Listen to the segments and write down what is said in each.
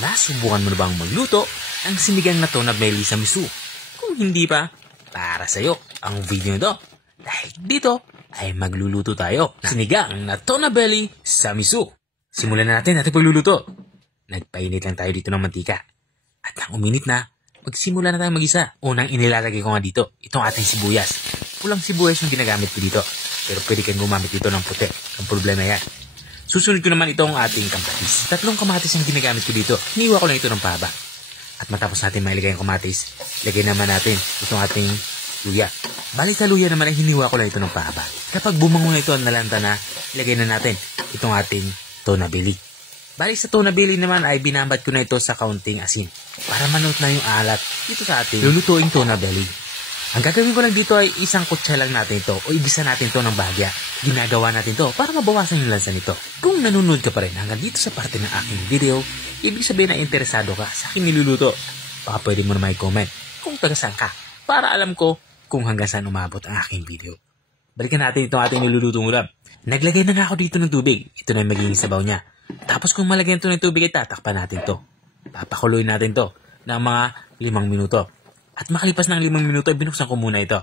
Nasubukan mo na bang magluto ng sinigang na tuna belly sa miso? Kung hindi pa, para sa'yo ang video nito. Dahil dito ay magluluto tayo ng sinigang na tuna belly sa miso. Simulan na natin ating pagluluto. Nagpainit lang tayo dito ng mantika. At nang uminit na, magsimula na tayo mag-isa. Unang inilalagay ko nga dito, itong ating sibuyas. Pulang sibuyas yung ginagamit ko dito. Pero pwede kang gumamit dito ng puti. Ang problema yan. Susunod ko naman itong ating kamatis. 3 kamatis ang ginagamit ko dito. Hiniwa ko lang ito ng pahaba. At matapos natin mailagay ang kamatis, lagay naman natin itong ating luya. Bali sa luya naman ay hiniwa ko lang ito ng pahaba. Kapag bumangon na ito ang nalanta na, ilagay na natin itong ating tuna belly. Bali sa tuna belly naman ay binambat ko na ito sa kaunting asin para manot na yung alat dito sa ating lulutuing tuna belly. Ang gagawin ko lang dito ay isang kutsa lang natin ito o igisa natin ito ng bahagya. Ginagawa natin ito para mabawasan yung lansa nito. Kung nanonood ka pa rin hanggang dito sa parte ng aking video, ibig sabihin na interesado ka sa aking niluluto. Baka pwede mo na may comment kung taga saan ka para alam ko kung hanggang saan umabot ang aking video. Balikan natin itong ating nilulutong ulam. Naglagay na nga ako dito ng tubig. Ito na yung magiging sabaw niya. Tapos kung malagyan ito ng tubig ay tatakpan natin to. Papakuloy natin to ng mga 5 minuto. At makalipas ng 5 minuto ay binuksan ko muna ito.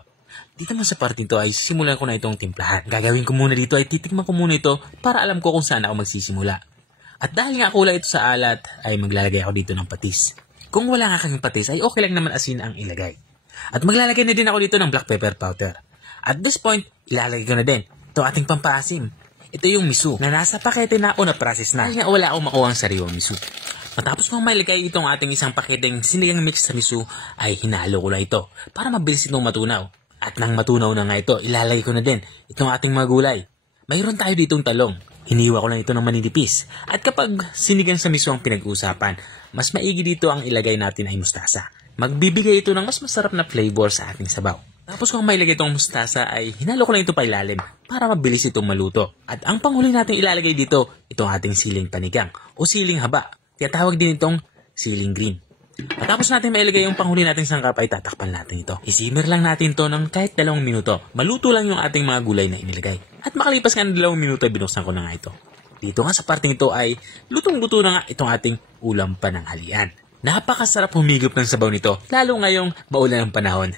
Dito man sa part nito ay simulan ko na itong timplahan. Gagawin ko muna dito ay titikman ko muna ito para alam ko kung saan ako magsisimula. At dahil nga kulay ito sa alat ay maglalagay ako dito ng patis. Kung wala nga kang patis ay okay lang naman asin ang ilagay. At maglalagay na din ako dito ng black pepper powder. At this point, ilalagay ko na din ito ating pampaasim. Ito yung miso na nasa pakete na o na-process na. Dahil nga wala akong makuha ang sariwang miso. Matapos kong mailagay itong ating isang paketeng sinigang mix sa miso, ay hinalo ko lang ito para mabilis itong matunaw. At nang matunaw na nga ito, ilalagay ko na din itong ating mga gulay. Mayroon tayo ditong talong. Hiniwa ko lang ito ng maninipis. At kapag sinigang sa miso ang pinag-uusapan, mas maigi dito ang ilagay natin ay mustasa. Magbibigay ito ng mas masarap na flavor sa ating sabaw. Tapos kung mailagay itong mustasa ay hinalo ko lang ito pailalim para mabilis itong maluto. At ang panghuli natin ilalagay dito, itong ating siling panigang o siling haba. Kaya tawag din itong siling green. Matapos natin mailagay yung panghuli nating sangkap ay tatakpan natin ito. Isimmer lang natin ito ng kahit 2 minuto. Maluto lang yung ating mga gulay na inilagay. At makalipas nga ng 2 minuto ay binuksan ko na nga ito. Dito nga sa parting ito ay lutong-luto na nga itong ating ulam pananghalian. Napakasarap humigop ng sabaw nito, lalo ngayong maulan ang panahon.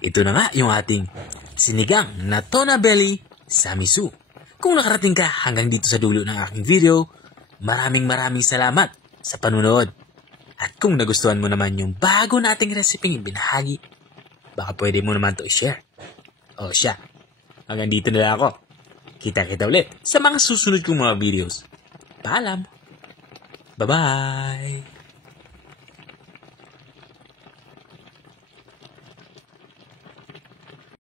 Ito na nga yung ating sinigang na tuna belly sa miso. Kung nakarating ka hanggang dito sa dulo ng aking video, maraming salamat sa panunood. At kung nagustuhan mo naman yung bago nating resepeng ibinahagi, baka pwede mo naman to i-share. O siya, hanggang dito na lang ako. Kita-kita ulit sa mga susunod kong mga videos. Paalam! Bye-bye!